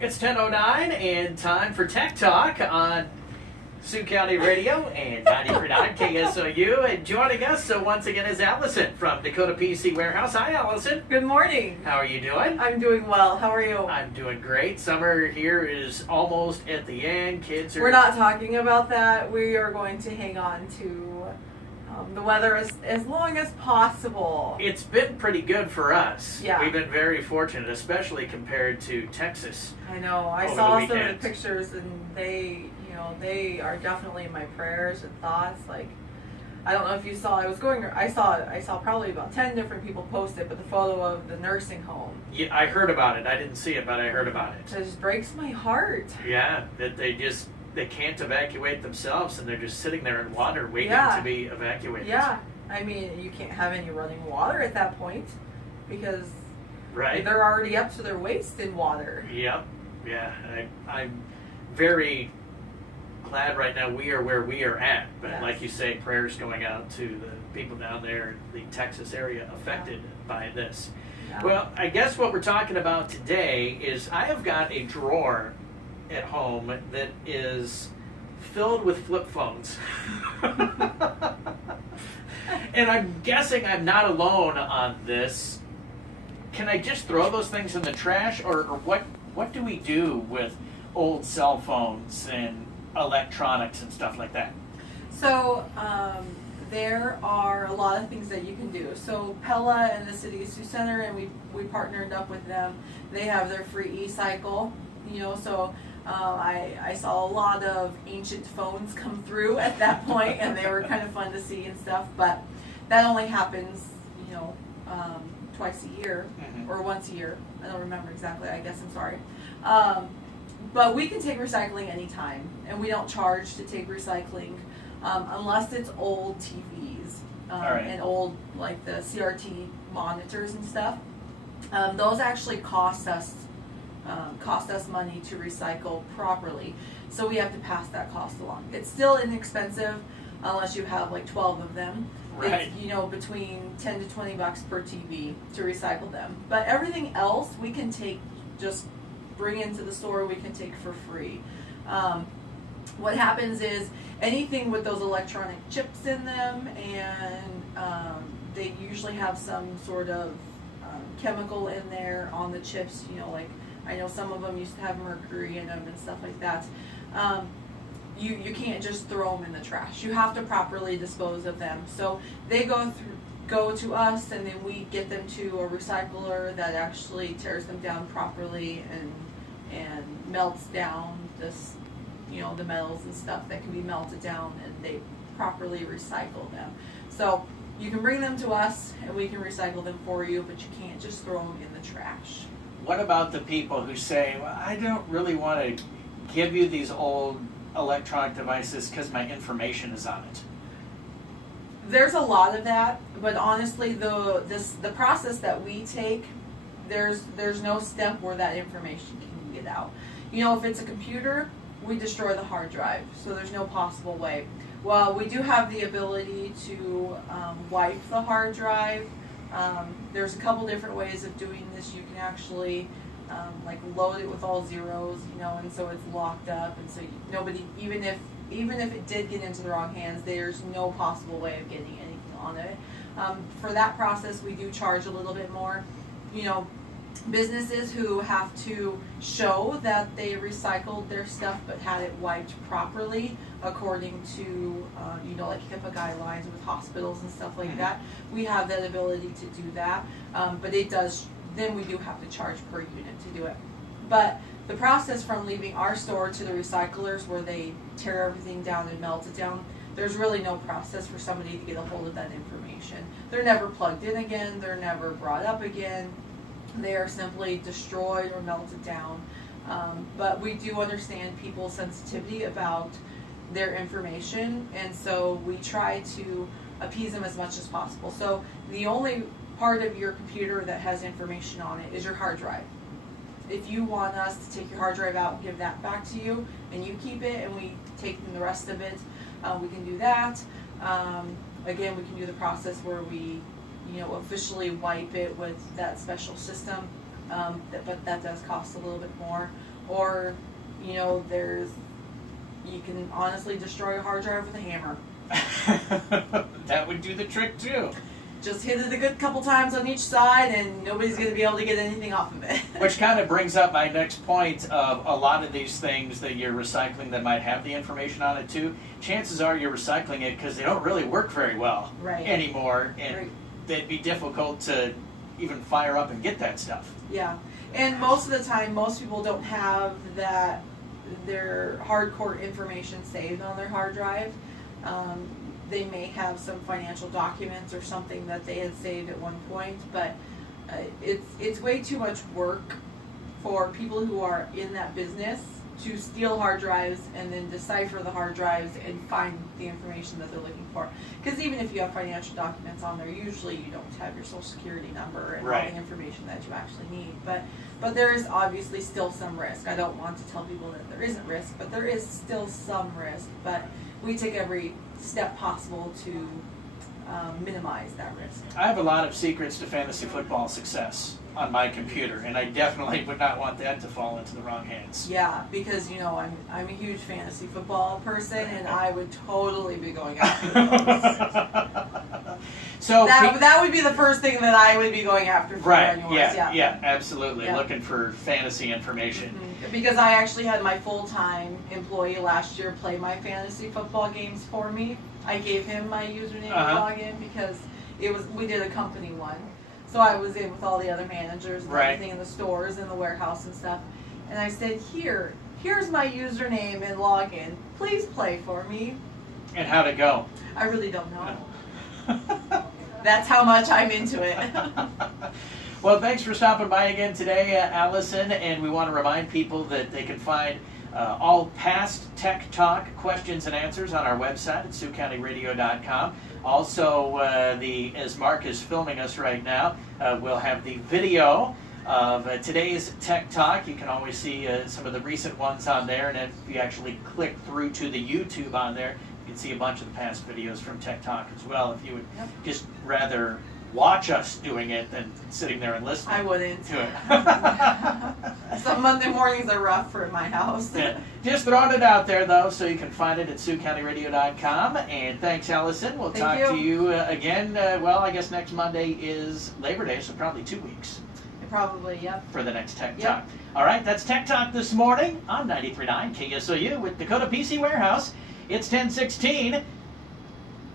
It's 10:09 and time for Tech Talk on Sioux County Radio and 93.9 KSOU. And joining us once again is Allison from Dakota PC Warehouse. Hi, Allison. Good morning. How are you doing? I'm doing well. How are you? I'm doing great. Summer here is almost at the end. Kids are... We're not talking about that. We are going to hang on to the weather as long as possible. It's been pretty good for us. Yeah. We've been very fortunate, especially compared to Texas. I know. I over saw the some of weekend. the pictures, and they are definitely in my prayers and thoughts. Like, I don't know if you saw. I saw probably about 10 different people post it, but the photo of the nursing home. Yeah, I heard about it. I didn't see it, but I heard about it. It just breaks my heart. Yeah, that they can't evacuate themselves, and they're just sitting there in water waiting Yeah. to be evacuated. Yeah. I mean, you can't have any running water at that point because Right? they're already up to their waist in water. Yep. Yeah. I'm very glad right now we are where we are at. But Yes. like you say, prayers going out to the people down there in the Texas area affected by this. Yeah. Well, I guess what we're talking about today is I have got a drawer at home that is filled with flip phones. And I'm guessing I'm not alone on this. Can I just throw those things in the trash, or what do we do with old cell phones and electronics and stuff like that? So there are a lot of things that you can do. So Pella and the City of Sioux Center, and we partnered up with them. They have their free e-cycle. So I saw a lot of ancient phones come through at that point, and they were kind of fun to see and stuff. But that only happens, twice a year or once a year. I don't remember exactly. I guess I'm sorry. But we can take recycling anytime, and we don't charge to take recycling unless it's old TVs right. and old, like the CRT monitors and stuff. Those actually cost us money to recycle properly, so we have to pass that cost along. It's still inexpensive unless you have like 12 of them. Right. It's, between 10 to 20 bucks per TV to recycle them. But everything else we can take, just bring into the store, we can take for free. What happens is anything with those electronic chips in them, and they usually have some sort of chemical in there on the chips, like I know some of them used to have mercury in them and stuff like that. You can't just throw them in the trash. You have to properly dispose of them. So they go to us, and then we get them to a recycler that actually tears them down properly and melts down this, the metals and stuff that can be melted down, and they properly recycle them. So you can bring them to us, and we can recycle them for you, but you can't just throw them in the trash. What about the people who say, well, I don't really want to give you these old electronic devices because my information is on it? There's a lot of that, but honestly, the process that we take, there's no step where that information can get out. If it's a computer, we destroy the hard drive, so there's no possible way. Well, we do have the ability to wipe the hard drive. There's a couple different ways of doing this. You can actually load it with all zeros, and so it's locked up, and so nobody, even if it did get into the wrong hands, there's no possible way of getting anything on it. For that process, we do charge a little bit more. Businesses who have to show that they recycled their stuff but had it wiped properly according to like HIPAA guidelines with hospitals and stuff like that, we have that ability to do that. But then we do have to charge per unit to do it. But the process from leaving our store to the recyclers, where they tear everything down and melt it down, there's really no process for somebody to get a hold of that information. They're never plugged in again, they're never brought up again. They are simply destroyed or melted down. But we do understand people's sensitivity about their information, and so we try to appease them as much as possible. So the only part of your computer that has information on it is your hard drive. If you want us to take your hard drive out and give that back to you, and you keep it, and we take the rest of it, we can do that. Again, we can do the process where we officially wipe it with that special system, but that does cost a little bit more. or, you know, you can honestly destroy a hard drive with a hammer. That would do the trick too. Just hit it a good couple times on each side and nobody's going to be able to get anything off of it. Which kind of brings up my next point of a lot of these things that you're recycling that might have the information on it too. Chances are you're recycling it because they don't really work very well Right. anymore, and Right. they'd be difficult to even fire up and get that stuff. Yeah, and most of the time, most people don't have their hardcore information saved on their hard drive. They may have some financial documents or something that they had saved at one point, but it's way too much work for people who are in that business to steal hard drives and then decipher the hard drives and find the information that they're looking for. Because even if you have financial documents on there, usually you don't have your social security number and all Right. the information that you actually need. But there is obviously still some risk. I don't want to tell people that there isn't risk, but there is still some risk. But we take every step possible to minimize that risk. I have a lot of secrets to fantasy football success on my computer, and I definitely would not want that to fall into the wrong hands. Yeah, because I'm a huge fantasy football person, and I would totally be going after those. So that would be the first thing that I would be going after for right, yours. yeah, absolutely. Yeah. Looking for fantasy information. Mhm. Because I actually had my full-time employee last year play my fantasy football games for me. I gave him my username and login because we did a company one. So I was in with all the other managers and Right. everything in the stores and the warehouse and stuff. And I said, here's my username and login. Please play for me. And how'd it go? I really don't know. That's how much I'm into it. Well, thanks for stopping by again today, Allison, and we want to remind people that they can find all past Tech Talk questions and answers on our website at SiouxCountyRadio.com. Also, as Mark is filming us right now, we'll have the video of today's Tech Talk. You can always see some of the recent ones on there, and if you actually click through to the YouTube on there, you can see a bunch of the past videos from Tech Talk as well, if you would just rather watch us doing it than sitting there and listening. I wouldn't. To it. Some Monday mornings are rough for my house. Yeah. Just throwing it out there, though, so you can find it at SiouxCountyRadio.com. And thanks, Allison. We'll talk to you again. I guess next Monday is Labor Day, so probably 2 weeks. Probably, yep. For the next Tech Talk. All right, that's Tech Talk this morning on 93.9 KSOU with Dakota PC Warehouse. It's 10:16.